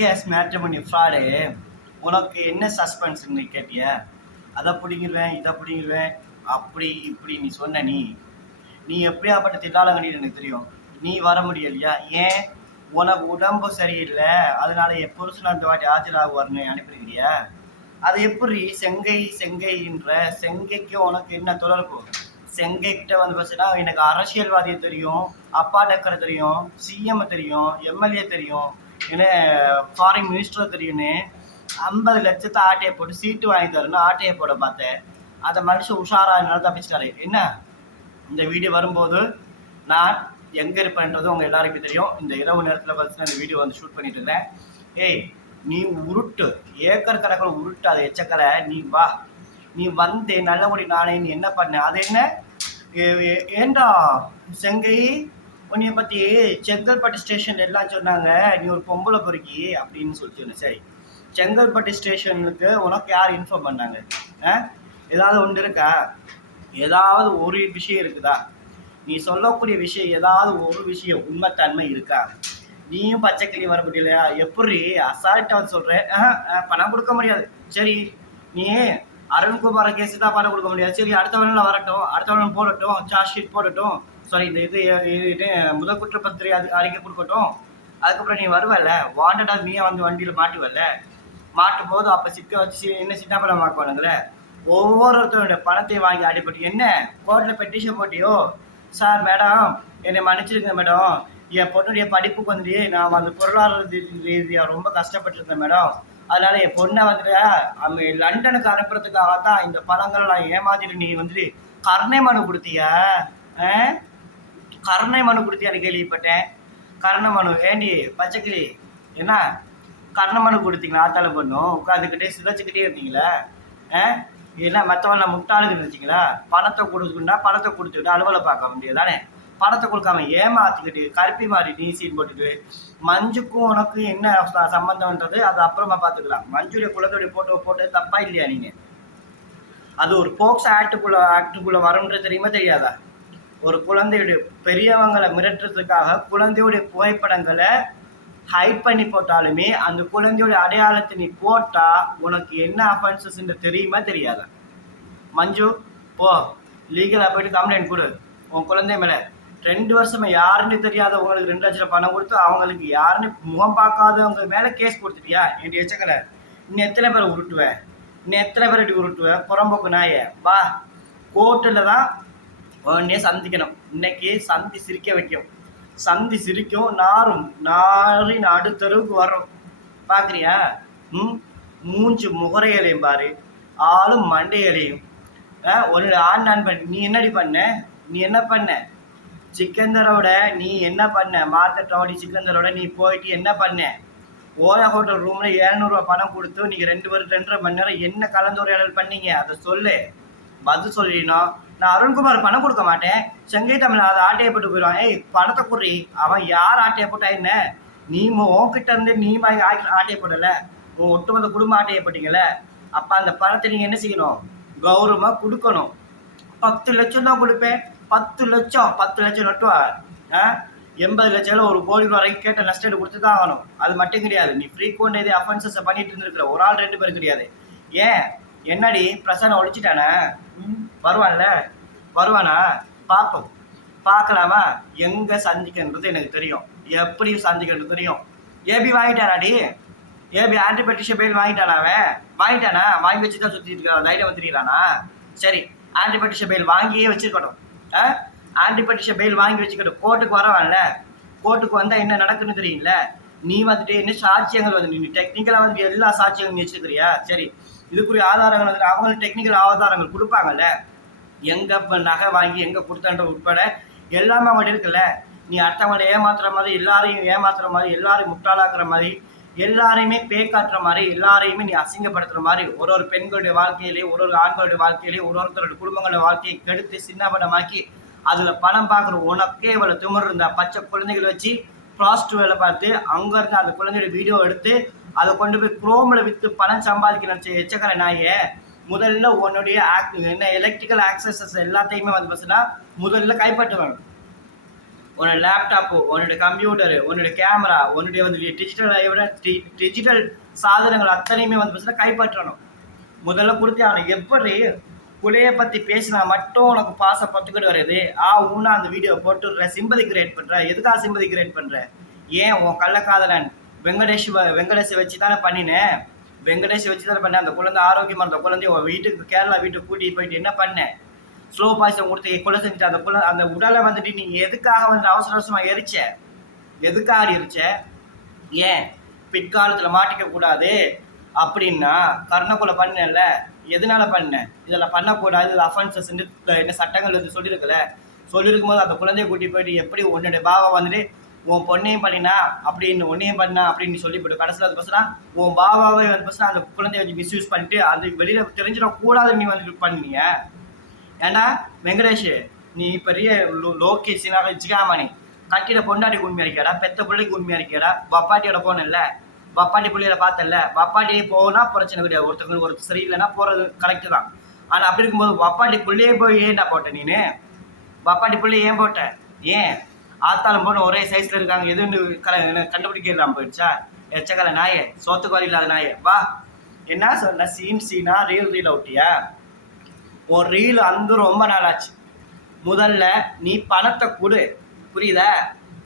Case matrimony fraud. உனக்கு என்ன suspense நீ கேட்டிய? அதை பிடிங்கிருவேன் இதை பிடிங்கிருவேன் அப்படி இப்படி நீ சொன்ன. நீ எப்படியாப்பட்ட திட்டாளங்கன்னு எனக்கு தெரியும். நீ வர முடியலையா? ஏன்? உனக்கு உடம்பு சரியில்லை, அதனால என் புருஷன் அந்த வாட்டி ஆஜராகுவார்னு அனுப்பிடுக்கிறியா? அது எப்படி செங்கைன்ற செங்கைக்கு உனக்கு என்ன தொடர்பு? செங்கை கிட்ட வந்து பார்த்தீங்கன்னா எனக்கு அரசியல்வாதியை தெரியும், அப்பா டக்கரை தெரியும், சிஎம் தெரியும், எம்எல்ஏ தெரியும், ஏன்னா ஃபாரின் மினிஸ்டர் தெரியும்னு 50 லட்சத்தை ஆட்டையை போட்டு சீட்டு வாங்கி தரணும் ஆட்டையை போட பார்த்தேன். அதை மனுஷன் உஷாரா என்னால் தப்பிச்சிட்டாரு. என்ன இந்த வீடியோ வரும்போது நான் எங்கே இருப்பேன்றது உங்கள் எல்லாருக்கும் தெரியும். இந்த இரவு நேரத்தில் பார்த்தீங்கன்னா இந்த வீடியோ வந்து ஷூட் பண்ணிட்டு இருந்தேன். ஏய், நீ உருட்டு, ஏக்கர் கணக்கில் உருட்டு, அதை எச்சக்கலை. நீ வந்து நல்லபடி நானே நீ என்ன பண்ண? அது என்ன ஏண்டா செங்கை உன்னைய பற்றி செங்கல்பட்டு ஸ்டேஷன் எல்லாம் சொன்னாங்க நீ ஒரு பொம்பளை பொறுக்கி அப்படின்னு சொல்லிட்டு. சரி, செங்கல்பட்டு ஸ்டேஷனுக்கு உனக்கு யார் இன்ஃபார்ம் பண்ணாங்க? ஏதாவது ஒன்று இருக்கா? ஏதாவது ஒரு விஷயம் இருக்குதா? நீ சொல்லக்கூடிய விஷயம் ஏதாவது ஒரு விஷயம் உண்மைத்தன்மை இருக்கா? நீயும் பச்சைக்கிளி வர முடியலையா? எப்படி அசால்ட்டா வந்து சொல்கிறேன் பணம் கொடுக்க முடியாது. சரி, நீ அருண்குமார கேஸு தான் பணம் கொடுக்க முடியாது. சரி, அடுத்தவன வரட்டும், அடுத்தவன போடட்டும், சார்ஜ் ஷீட் போடட்டும், சாரி இந்த இது முதல் குற்றப்பத்திரிகை அறிக்கை கொடுக்கட்டும். அதுக்கப்புறம் நீ வருவல்ல, வாண்டடாக நீயே வந்து வண்டியில் மாட்டுவல்ல. மாட்டும் போது அப்போ சிக்க வச்சு என்ன சின்ன பணம் ஆக்குவானுங்களே. ஒவ்வொருத்தருடைய பணத்தையும் வாங்கி அடிப்பட்டு என்ன கோர்ட்டில் பெட்டிஷன் போட்டியோ? சார் மேடம் என்னை மன்னிச்சிருங்க மேடம், என் பொண்ணுடைய படிப்புக்கு வந்துட்டு நான் வந்து பொருளாதார ரீதியாக ரொம்ப கஷ்டப்பட்டுருந்தேன் மேடம், அதனால என் பொண்ணை வந்துட்டு லண்டனுக்கு அனுப்புறதுக்காக தான் இந்த பணங்கள்லாம் ஏமாத்திட்டு நீ வந்துட்டு கருணை மனு கொடுத்தியா? கருணை மனு கொடுத்தியான்னு கேள்விப்பட்டேன். கருணை மனு ஏண்டி பச்சைக்கிளி? என்ன கருணை மனு கொடுத்தீங்களா? ஆத்தாள பண்ணும் உட்காந்துக்கிட்டே சிதைச்சிக்கிட்டே இருந்தீங்களா? ஏன்னா மற்றவங்க முட்டாளுக்கு இருந்துச்சிங்களா? பணத்தை கொடுத்துக்கிட்டா பணத்தை கொடுத்துக்கிட்டு அலுவலை பார்க்க முடியாது தானே? பணத்தை கொடுக்காம ஏமாத்திக்கிட்டு கருப்பி மாதிரி நீ சீன் போட்டுட்டு மஞ்சுக்கும் உனக்கு என்ன சம்பந்தம்ன்றது அது அப்புறமா பார்த்துக்கலாம். மஞ்சுடைய குழந்தையுடைய போட்டு தப்பா இல்லையா? நீங்கள் அது ஒரு போக்ஸ் ஆக்டுக்குள்ள வரும்ன்றது தெரியுமா தெரியாதா? ஒரு குழந்தையுடைய பெரியவங்களை மிரட்டுறதுக்காக குழந்தையுடைய புகைப்படங்களை ஹைட் பண்ணி போட்டாலுமே அந்த குழந்தையோட அடையாளத்தை நீ போட்டா உனக்கு என்ன அஃபென்சஸ் தெரியுமா தெரியாதா? மஞ்சு போ, லீகலாக போயிட்டு கம்ப்ளைண்ட் கொடு உன் குழந்தை மேலே. 2 வருஷமா யாருன்னு தெரியாத உங்களுக்கு 2 லட்சம் பணம் கொடுத்து அவங்களுக்கு யாருன்னு முகம் பார்க்காதவங்க மேலே கேஸ் கொடுத்துட்டியா? என் எச்சக்கலை, இன்னும் எத்தனை பேரை உருட்டுவேன்? இன்னும் எத்தனை பேர் இப்படி உருட்டுவேன்? புறம்போக்கு நாயே வா, கோர்ட்டில் தான் உடனே சந்திக்கணும். இன்னைக்கு சந்தி சிரிக்க வைக்கும், சந்தி சிரிக்கும், நாரின் அடுத்தருவுக்கு வரும். பார்க்குறியா? மூஞ்சு முகரையிலையும் பாரு, ஆளும் மண்டையிலையும். ஒரு ஆண் நண்பன் நீ என்னடி பண்ண? நீ என்ன பண்ண? சிக்கந்தரோட நீ என்ன பண்ண? மார்க்கெட் ரவுடி சிக்கந்தரோட நீ போயிட்டு என்ன பண்ண? ஓயா ஹோட்டல் ரூமில் 700 ரூபா பணம் கொடுத்து நீங்கள் 2.5 மணி நேரம் என்ன கலந்துரையாடல் பண்ணீங்க? அதை சொல்லு, பதில் சொல்லிடணும். நான் அருண்குமார் பணம் கொடுக்க மாட்டேன், செங்கை தமிழ் அதை ஆட்டையை போட்டு போயிடுவான். ஏய் பணத்தை குடி. அவன் யார் ஆட்டையை போட்டா என்ன? நீ உன்கிட்ட இருந்து நீ வாங்கி ஆட்டையை போடலை, உன் ஒட்டுமொத்த குடும்ப ஆட்டையை போட்டீங்கல்ல. அப்போ அந்த பணத்தை நீங்கள் என்ன செய்யணும்? கௌரவமாக கொடுக்கணும். 10 லட்சம் தான் கொடுப்பேன். 10 லட்சம் நட்டுவா. 80 லட்சம் 1 கோடி வரைக்கும் கேட்ட நஷ்டம் கொடுத்து தான் ஆகணும். அது மட்டும் கிடையாது, நீ ஃப்ரீக்வெண்ட் இதே அஃபென்சஸை பண்ணிட்டு இருந்திருக்கிற ஒரு ஆள் 2 பேர் கிடையாது. ஏன் என்னடி பிரசனை ஒழிச்சிட்டானே? வருவானா? பார்ப்போம், பார்க்கலாமா? எங்கே சந்திக்கன்றது எனக்கு தெரியும், எப்படி சந்திக்கிறது தெரியும். ஏபி வாங்கிட்டானாடி? ஏபி ஆன்டி பெட்டிஷன் பெயில் வாங்கிட்டானா? வாங்கிட்டானா? வாங்கி வச்சு தான் சுற்றிட்டு இருக்கிற தைரியம் வந்துருக்கிறானா? சரி, ஆன்டி பெட்டிஷன் பெயில் வாங்கியே வச்சுருக்கட்டும். ஆன்டி பெட்டிஷன் பெயில் வாங்கி வச்சுக்கட்டும். கோர்ட்டுக்கு வரவான்ல, கோர்ட்டுக்கு வந்தால் என்ன நடக்குன்னு தெரியும்ல. நீ வந்துட்டு என்ன சாட்சியங்கள் வந்து நீ டெக்னிக்கலாக வந்து எல்லா சாட்சியங்களும் நீ வச்சுருக்கிறியா? சரி, இதுக்குரிய ஆதாரங்கள் வந்து அவங்களுக்கு டெக்னிக்கல் ஆதாரங்கள் கொடுப்பாங்கல்ல. எங்கே நகை வாங்கி எங்கே கொடுத்தன்ற உட்பட எல்லாமே அவங்கள்ட்ட இருக்குல்ல. நீ அடுத்தவங்களை ஏமாத்துற மாதிரி, எல்லாரையும் ஏமாத்துற மாதிரி, எல்லாரையும் முட்டாளாக்குற மாதிரி, எல்லாரையுமே காட்டுற மாதிரி, எல்லாரையுமே நீ அசிங்கப்படுத்துற மாதிரி, ஒரு பெண்களுடைய வாழ்க்கையிலேயே, ஒரு ஆண்களுடைய வாழ்க்கையிலேயே, ஒருத்தருடைய குடும்பங்களுடைய வாழ்க்கையை கெடுத்து சின்னபடமாக்கி அதில் பணம் பார்க்குற உனக்கே இவ்வளோ திமிர் இருந்தா, பச்சை குழந்தைகளை வச்சு ப்ராஸ்டியூட் வேலை பார்த்து அங்கேருந்து அந்த குழந்தையோட வீடியோ எடுத்து அதை கொண்டு போய் குரோமில் விற்று பணம் சம்பாதிக்க நினச்ச எச்சக்கலை நாயே. முதல்ல உன்னுடைய எலக்ட்ரிக்கல் ஆக்சஸஸ் எல்லாத்தையுமே வந்து பார்த்தீங்கன்னா முதல்ல கைப்பற்ற வேணும். உன்னோட லேப்டாப்பு, உன்னோட கம்ப்யூட்டரு, உன்னோட கேமரா, உன்னுடைய வந்து டிஜிட்டல் சாதனங்கள் அத்தனையுமே வந்து பார்த்தீங்கன்னா கைப்பற்றணும். முதல்ல கொடுத்து அவனை எப்படி புள்ளைய பற்றி பேசினா மட்டும் உனக்கு பாசம் பத்துக்கிட்டு வருது. ஊனா அந்த வீடியோ போட்டுடுற, சிம்பதி கிரியேட் பண்ணுற. எதுக்காக சிம்பதி கிரியேட் பண்ணுற? ஏன் உன் கள்ளக்காதலன் வெங்கடேஷை வச்சு தானே பண்ணினேன். வெங்கடேஷ் வச்சு தானே பண்ணேன். அந்த குழந்தை ஆரோக்கியமாக இருந்த குழந்தைய உன் வீட்டுக்கு கேரளா வீட்டுக்கு கூட்டிகிட்டு போயிட்டு என்ன பண்ணேன்? ஸ்லோ பாய்சன் கொடுத்து கொலை செஞ்சுட்டு அந்த உடலை வந்துட்டு நீ எதுக்காக வந்து அவசர அவசரமாக எரிச்ச? எதுக்காக எரிச்ச? ஏன் பிற்காலத்தில் மாட்டிக்க கூடாது அப்படின்னா கர்ணக்குள்ள பண்ணல. எதனால பண்ணேன்? இதெல்லாம் பண்ணக்கூடாது, இது அஃபென்சஸ் என்ன சட்டங்கள் வந்து சொல்லியிருக்கும் போது அந்த குழந்தைய கூட்டி போயிட்டு எப்படி உன்னுடைய பாவா வந்துட்டு உன் பொண்ணையும் பண்ணினா அப்படின்னு உன்னையும் பண்ணா அப்படின்னு சொல்லி போய்ட்டு கடைசியில் அது பசனா உன் பாபாவை வந்து பசனா அந்த குழந்தைய வச்சு மிஸ்யூஸ் பண்ணிட்டு அது வெளியில தெரிஞ்சிடக்கூடாது நீ வந்து பண்ணீங்க. ஏன்னா வெங்கடேஷ் நீ பெரிய லோகேஷனாக ஜிகாமணி கட்டிட பொண்டாட்டிக்கு உண்மையா இருக்கியாடா? பெத்த பிள்ளைக்கு உண்மையா இருக்கியாடா? பப்பாட்டியோட போனல, பப்பாட்டி பிள்ளையில பார்த்தல. பப்பாட்டி போனா பிரச்சனை கிடையாது, ஒருத்தவங்களுக்கு ஒருத்தர் சரியில்லைன்னா போறது கரெக்டு தான். ஆனா அப்படி இருக்கும்போது பப்பாட்டி பிள்ளையே போய் ஏன்டா போட்ட நீனு? பப்பாட்டி பிள்ளைய ஏன் போட்ட? ஏன் ஆத்தாலும் போன ஒரே சைஸ்ல இருக்காங்க, எதுன்னு கண்டுபிடிக்கலாம் போயிடுச்சா? எச்சக்கால நாயே, சோத்துக்கு வழி இல்லாத நாயே, வா. என்ன சொன்ன? சீனா ரீல் அவுட்டியா? ஒரு ரீல் அந்த ரொம்ப நாள் ஆச்சு. முதல்ல நீ பணத்தை கொடு, புரியுதா?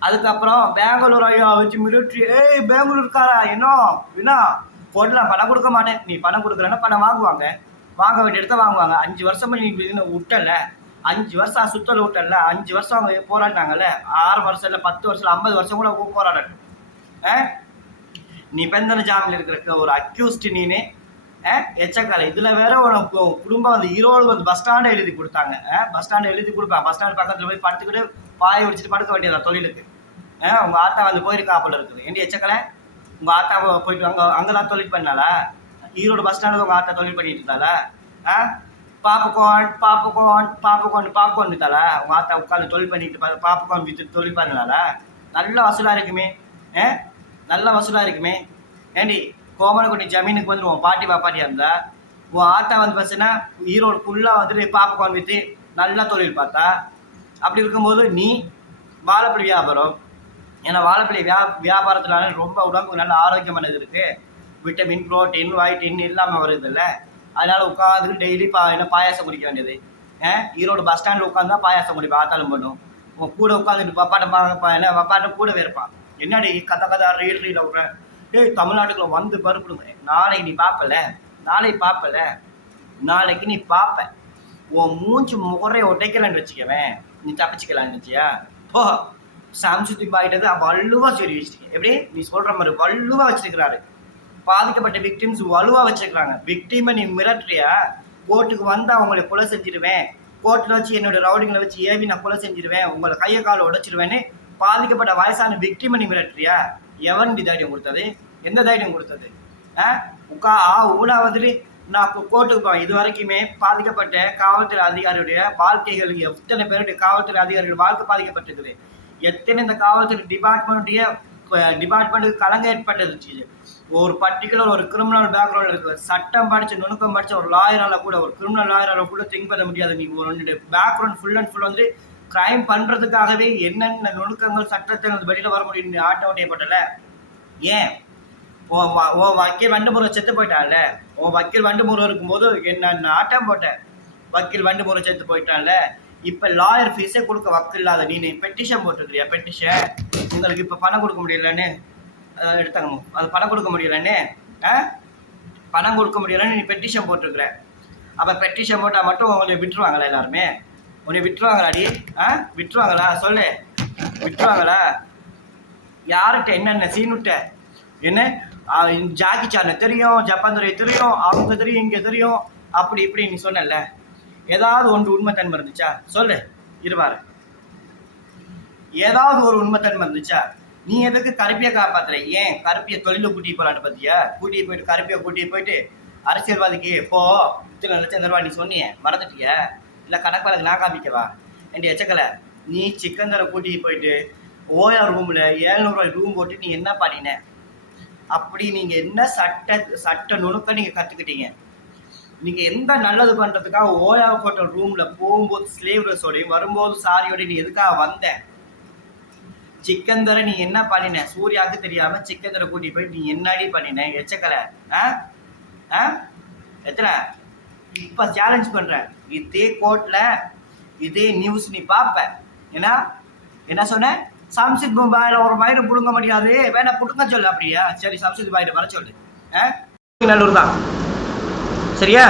அதுக்கப்புறம் பெங்களூர் ஐயா வச்சு மிலிட்ரி, பெங்களூர்காரா என்ன போடலாம், பணம் கொடுக்க மாட்டேன். நீ பணம் கொடுக்குறேன்னா பணம் வாங்குவாங்க, வாங்க வேண்டிய இடத்த வாங்குவாங்க. 5 வருஷமா நீ விட்டல, 5 வருஷம் சுத்தல் விட்டல, 5 வருஷம் அவங்க போராடினாங்கல்ல, 6 வருஷம் இல்லை 10 வருஷம் 50 வருஷம் கூட போராடட்டும். நீ பெந்தன ஜாமீன் இருக்கிற ஒரு அக்யூஸ்ட் நீனு எச்சக்காலை. இதில் வேற உனக்கு குடும்பம் வந்து ஈரோடு வந்து பஸ் ஸ்டாண்டு எழுதி கொடுத்தாங்க. பஸ் ஸ்டாண்டு எழுதி கொடுப்பாங்க. பஸ் ஸ்டாண்டு பக்கத்தில் போய் படுத்துக்கிட்டு பாயை வச்சுட்டு படுக்க வேண்டியதான் தொழிலுக்கு. உங்கள் ஆத்தா வந்து போயிருக்காப்புல இருக்குது. ஏண்டி எச்சக்கலை, உங்கள் ஆத்தா போயிட்டு அங்கே தான் தொழில் பண்ணாலா? ஈரோடு பஸ் ஸ்டாண்டு உங்கள் ஆத்தா தொழில் பண்ணிட்டு இருந்தாளா? பாப்புகார்ன் வித்தாளா? உங்கள் ஆத்தா உட்காந்து தொழில் பண்ணிட்டு பாப்புகார்ன் வித்து தொழில் பண்ணலாளா? நல்ல வசூலாக இருக்குமே, நல்ல வசூலாக இருக்குமே. ஏண்டி கோமனக்குடி ஜமீனுக்கு வந்து உன் பாட்டியா இருந்தா, உன் ஆத்தா வந்து பார்த்தீங்கன்னா ஈரோடு ஃபுல்லாக வந்துட்டு பாப்புகார்ன் வித்து நல்லா தொழில் பார்த்தா. அப்படி இருக்கும்போது நீ வாழைப்பழி வியாபாரம், ஏன்னா வாழைப்பழி வியாபாரத்தினால ரொம்ப உடம்புக்கு நல்ல ஆரோக்கியமானது இருக்குது. விட்டமின், புரோட்டீன், வைட்டின் இல்லாமல் வருது இல்லை. அதனால் உட்காந்து டெய்லி பாயாசம் குடிக்க வேண்டியது. ஈரோடு பஸ் ஸ்டாண்டில் உட்காந்து தான் பாயாசம் குடிப்பேன். ஆத்தாலும் பண்ணும் உன் கூட உட்காந்துட்டு பப்பாட்ட கூடவே இருப்பான். என்னடி கதை ரீல் விட்றேன். தமிழ்நாட்டுக்குள்ள வந்து பருப்பிடுங்க. நாளைக்கு நீ பார்ப்பல, நாளைக்கு நீ பார்ப்ப. உன் மூச்சு முகரையை உடைக்கலான்னு வச்சுக்கவேன், நீ தப்பிச்சுக்கலான்னு வச்சியா? போ. சாம்சுத்தி பாயிட்டது வலுவாக சொல்லி வச்சுருக்கேன். எப்படி நீ சொல்கிற மாதிரி வலுவாக வச்சுருக்கிறாரு. பாதிக்கப்பட்ட விக்டிம்ஸ் வலுவாக வச்சுருக்கிறாங்க. விக்டிமை நீ மிரட்டுறியா? கோர்ட்டுக்கு வந்தால் அவங்களை கொலை செஞ்சிருவேன், கோர்ட்டில் வச்சு என்னோட ரவுடிங்களை வச்சு ஏவி நான் கொலை செஞ்சிருவேன், உங்களை கையை காலை உடைச்சிருவேன்னு பாதிக்கப்பட்ட வயசான விக்டிமை நீ மிரட்டுறியா? எவன் தைரியம் கொடுத்தது? எந்த தைரியம் கொடுத்தது? ஊனா வந்துட்டு நான் கோர்ட்டுக்கு போவேன். இது வரைக்குமே பாதிக்கப்பட்ட காவல்துறை அதிகாரியுடைய வாழ்க்கைகளுக்கு எத்தனை பேருடைய காவல்துறை அதிகாரிகள் வாழ்க்கை பாதிக்கப்பட்டிருக்குது. எத்தனை இந்த காவல்துறை டிபார்ட்மெண்ட்டுக்கு கலங்க ஏற்பட்டுருச்சு. ஒரு பர்டிகுலர் ஒரு கிரிமினல் பேக்ரவுண்ட் இருக்குது. சட்டம் படித்த நுணுக்கம் படித்த ஒரு லாயரால் கூட, ஒரு கிரிமினல் லாயரால் கூட திங்க் பண்ண முடியாது. நீ ஒரு பேக்ரவுண்ட் ஃபுல் அண்ட் ஃபுல் வந்து கிரைம் பண்ணுறதுக்காகவே என்னென்ன நுணுக்கங்கள் சட்டத்தில் வெளியில் வர முடியும் ஆட்டம் ஓட்டியப்பட்டல. ஏன் உன் வக்கீல் வண்டுமுறை செத்து போயிட்டான்ல, உன் வக்கீல் வண்டுமுறை இருக்கும்போது என்ன ஆட்டம் போட்டேன். வக்கீல் வண்டுமுறை செத்து போயிட்டான்ல, இப்போ லாயர் ஃபீஸே கொடுக்க வக்கு இல்லாத நீ பெட்டிஷன் போட்டிருக்கிறியா? பெட்டிஷன் உங்களுக்கு இப்போ பணம் கொடுக்க முடியலன்னு எடுத்தாங்க. அது பணம் கொடுக்க முடியலன்னு பணம் கொடுக்க முடியலன்னு நீ பெட்டிஷன் போட்டிருக்கிற. அப்போ பெட்டிஷன் போட்டால் மட்டும் உங்களை விட்டுருவாங்களா? எல்லாருமே உன்னை விட்டுருவாங்களாடி? விட்டுருவாங்களா? சொல்லு, விட்டுருவாங்களா? யார்கிட்ட என்னென்ன சீனுட்ட? என்ன ஜாக்கி சானை தெரியும், ஜப்பான் துறை தெரியும், அவங்க தெரியும், இங்கே தெரியும், அப்படி இப்படி நீ சொன்னல. ஏதாவது ஒன்று உண்மைத்தன்மை இருந்துச்சா? சொல்லு, இருவாரு. ஏதாவது ஒரு உண்மைத்தன்மை இருந்துச்சா? நீ எதுக்கு கருப்பியை காப்பாத்துற? ஏன் கருப்பியை தொழில கூட்டிட்டு போலான்னு பார்த்தியா? கூட்டிட்டு போயிட்டு கருப்பியை கூட்டிட்டு போயிட்டு அரசியல்வாதிக்கு இப்போ இத்தனை லட்சம் தருவா நீ சொன்னிய, மறந்துட்டிய? இல்லை கணக்கு வழக்கு நான் காமிக்கவா? என் எச்சக்கலை, நீ சிக்கந்தரை கூட்டிட்டு போயிட்டு ஓஆர் ரூமில் 700 ரூபாய் ரூம் போட்டு நீ என்ன பண்ணின? அப்படி நீங்கள் என்ன சட்ட நுணுக்க நீங்கள் கற்றுக்கிட்டீங்க? நீங்கள் எந்த நல்லது பண்ணுறதுக்காக ஓஆர் ஹோட்டல் ரூமில் போகும்போது ஸ்லேவ் ட்ரெஸ்ஸோடையும் வரும்போது சாரியோடையும் நீ எதுக்காக வந்த? சிக்கந்தரை நீ என்ன பண்ணின? சூர்யாவுக்கு தெரியாம சிக்கந்தரை கூட்டி போய் நீ என்னடி பண்ணின? எச்சக்கலை. எத்தனை இப்ப சேலஞ்ச் பண்றேன். இதே கோர்ட்ல இதே நியூஸ் நீ பார்ப்ப. ஏன்னா என்ன சொன்ன? சம்சித் பாயில ஒரு மயிரை புடுங்க முடியாது, வேணா புடுங்க சொல்லு. அப்படியா? சரி, சம்சித் பாயிட்ட வர சொல்லு. நல்லூர் தான், சரியா?